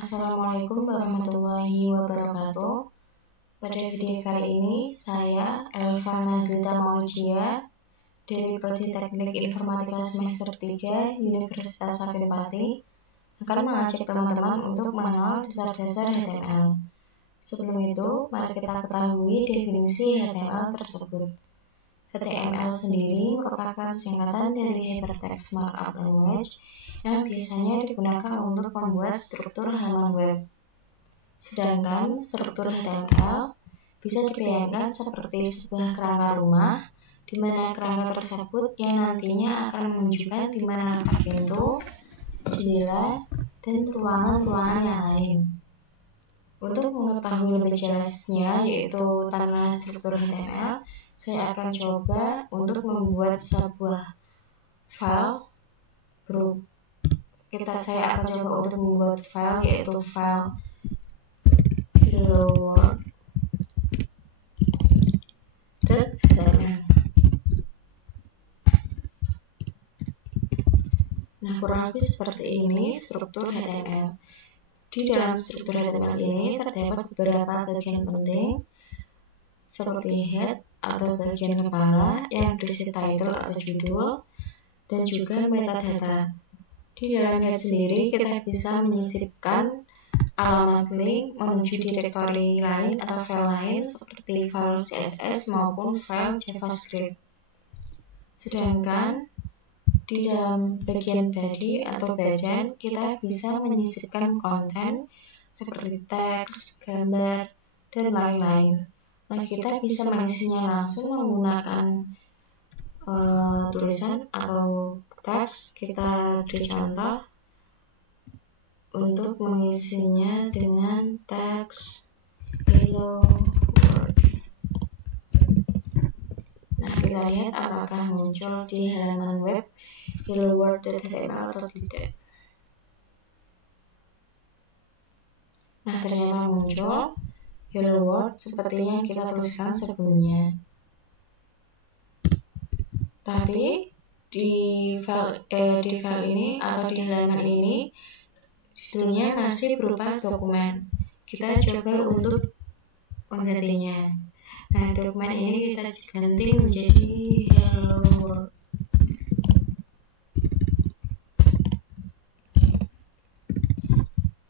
Assalamualaikum warahmatullahi wabarakatuh. Pada video kali ini, saya Elva Nazlita Mauludia dari Prodi Teknik Informatika semester 3 Universitas Sarjapati akan mengajak teman-teman untuk mengenal dasar-dasar HTML. Sebelum itu, mari kita ketahui definisi HTML tersebut. HTML sendiri merupakan singkatan dari Hypertext Markup Language yang biasanya digunakan untuk membuat struktur halaman web. Sedangkan struktur HTML bisa dibayangkan seperti sebuah kerangka rumah, di mana kerangka tersebut yang nantinya akan menunjukkan di mana letak pintu, jendela, dan ruangan-ruangan yang lain. Untuk mengetahui lebih jelasnya, yaitu tentang struktur HTML, saya akan coba untuk membuat sebuah file grup. Saya akan coba untuk membuat file, yaitu file hello-world.html. Nah, kurang lebih seperti ini struktur HTML. Di dalam struktur HTML ini terdapat beberapa bagian penting seperti head atau bagian kepala yang berisi title atau judul dan juga metadata. Di dalam head sendiri kita bisa menyisipkan alamat link menuju direktori lain atau file lain seperti file CSS maupun file JavaScript. Sedangkan di dalam bagian body atau badan kita bisa menyisipkan konten seperti teks, gambar, dan lain-lain. Nah, kita bisa mengisinya langsung menggunakan tulisan atau teks. Kita beri contoh untuk mengisinya dengan teks hello world. Nah, kita lihat apakah muncul di halaman web hello world.html atau tidak. Nah, ternyata muncul hello world seperti yang kita tuliskan sebelumnya. Tapi di file ini atau di halaman ini judulnya masih berupa dokumen. Kita coba untuk menggantinya. Nah, dokumen ini kita ganti menjadi hello world.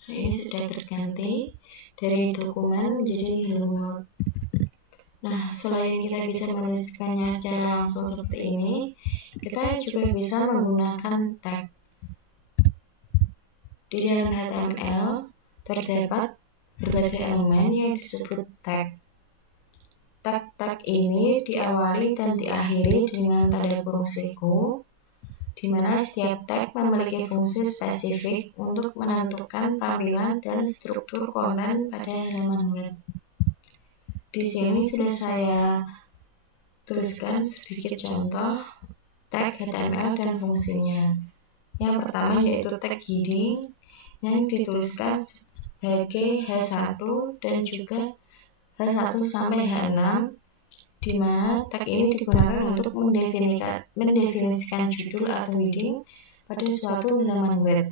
Nah, ini sudah berganti dari dokumen menjadi hello world. Nah, selain kita bisa menuliskannya secara langsung seperti ini, kita juga bisa menggunakan tag. Di dalam HTML terdapat berbagai elemen yang disebut tag. Tag-tag ini diawali dan diakhiri dengan tanda kurung siku, di mana setiap tag memiliki fungsi spesifik untuk menentukan tampilan dan struktur konten pada halaman web. Di sini sudah saya tuliskan sedikit contoh tag HTML dan fungsinya. Yang pertama yaitu tag heading yang dituliskan sebagai H1 dan juga H1 sampai H6, di mana tag ini digunakan untuk mendefinisikan judul atau heading pada suatu halaman web.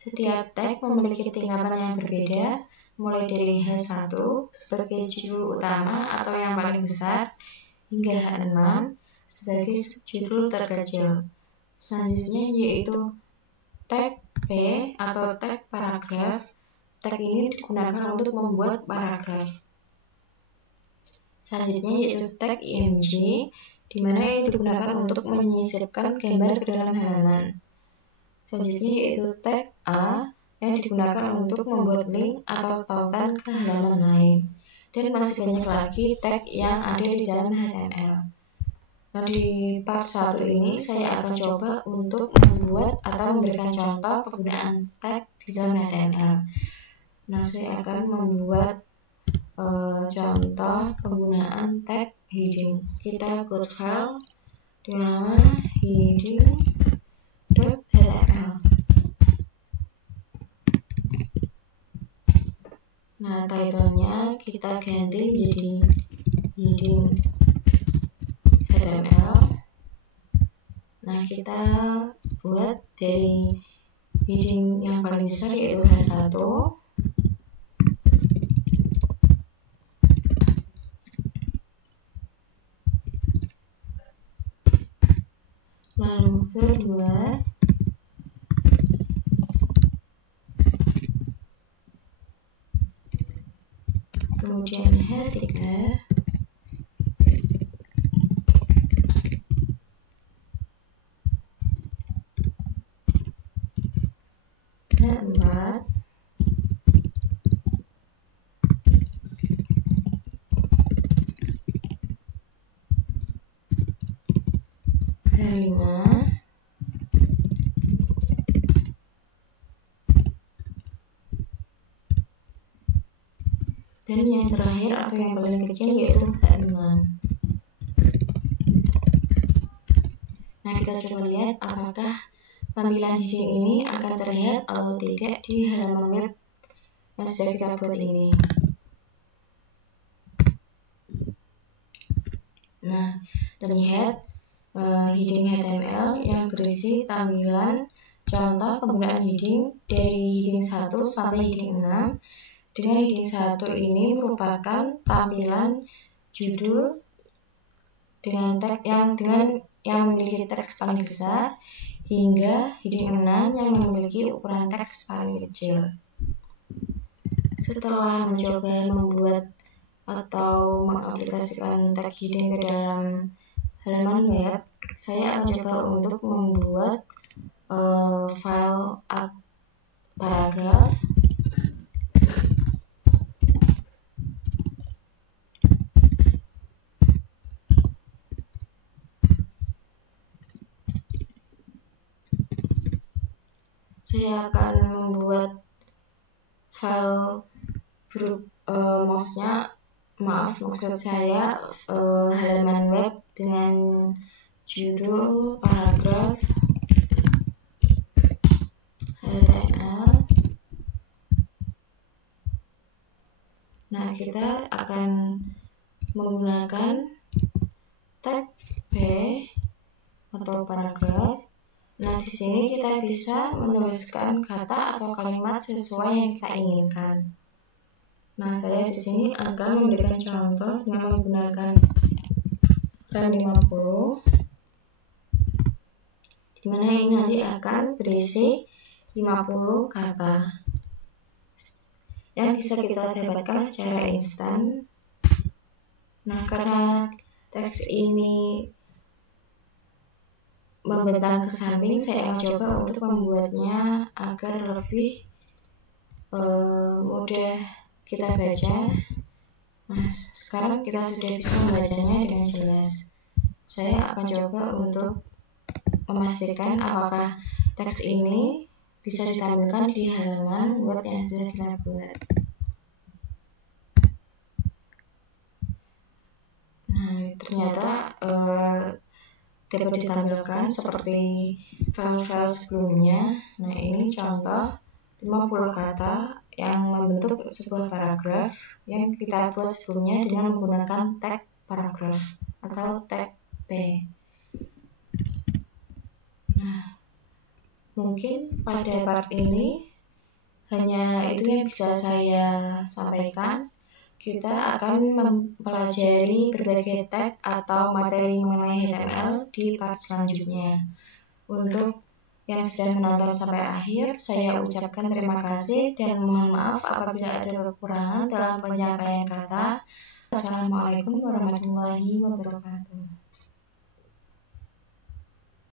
Setiap tag memiliki tingkatan yang berbeda, mulai dari H1 sebagai judul utama atau yang paling besar hingga H6 sebagai judul terkecil. Selanjutnya yaitu tag P atau tag paragraf. Tag ini digunakan untuk membuat paragraf. Selanjutnya yaitu tag img, di mana ini digunakan untuk menyisipkan gambar ke dalam halaman. Selanjutnya yaitu tag A yang digunakan untuk membuat link atau tautan ke halaman lain. Dan masih banyak lagi tag yang ada di dalam HTML. Nah, di part 1 ini saya akan coba untuk membuat atau memberikan contoh penggunaan tag di dalam HTML. Nah, saya akan membuat contoh penggunaan tag heading. Kita buat file dengan nama heading.html. Nah, title-nya kita ganti menjadi heading HTML. Nah, kita buat dari heading yang paling besar yaitu H1, lalu kedua kemudian H3, H4, H5, dan yang terakhir atau yang paling kecil yaitu H6. Nah, kita coba lihat apakah tampilan heading ini akan terlihat atau tidak di halaman web yang sudah kita buat ini. Nah, terlihat heading HTML yang berisi tampilan contoh penggunaan heading dari heading 1 sampai heading 6. Dengan heading 1 ini merupakan tampilan judul dengan tag yang memiliki teks paling besar, hingga heading 6 yang memiliki ukuran teks paling kecil. Setelah mencoba membuat atau mengaplikasikan tag heading ke dalam halaman web, saya akan coba untuk membuat file paragraf. Saya akan membuat file grup maksud saya halaman web dengan judul paragraf HTML. Nah, kita akan menggunakan tag P atau paragraf. Nah, di sini kita bisa menuliskan kata atau kalimat sesuai yang kita inginkan. Nah, saya di sini akan memberikan contoh dengan menggunakan rem 50, dimana ini nanti akan berisi 50 kata yang bisa kita dapatkan secara instan. Nah, karena teks ini membentang ke samping, saya akan coba untuk membuatnya agar lebih mudah kita baca. Nah, sekarang kita sudah bisa membacanya dengan jelas. Saya akan coba untuk memastikan apakah teks ini bisa ditampilkan di halaman web yang sudah kita buat. Nah, ternyata dapat ditampilkan seperti file-file sebelumnya. Nah, ini contoh 50 kata yang membentuk sebuah paragraf yang kita buat sebelumnya dengan menggunakan tag paragraf atau tag P. Nah, mungkin pada part ini hanya itu yang bisa saya sampaikan. Kita akan mempelajari berbagai tag atau materi mengenai HTML di part selanjutnya. Untuk yang sudah menonton sampai akhir, saya ucapkan terima kasih dan mohon maaf apabila ada kekurangan dalam penyampaian kata. Wassalamualaikum warahmatullahi wabarakatuh.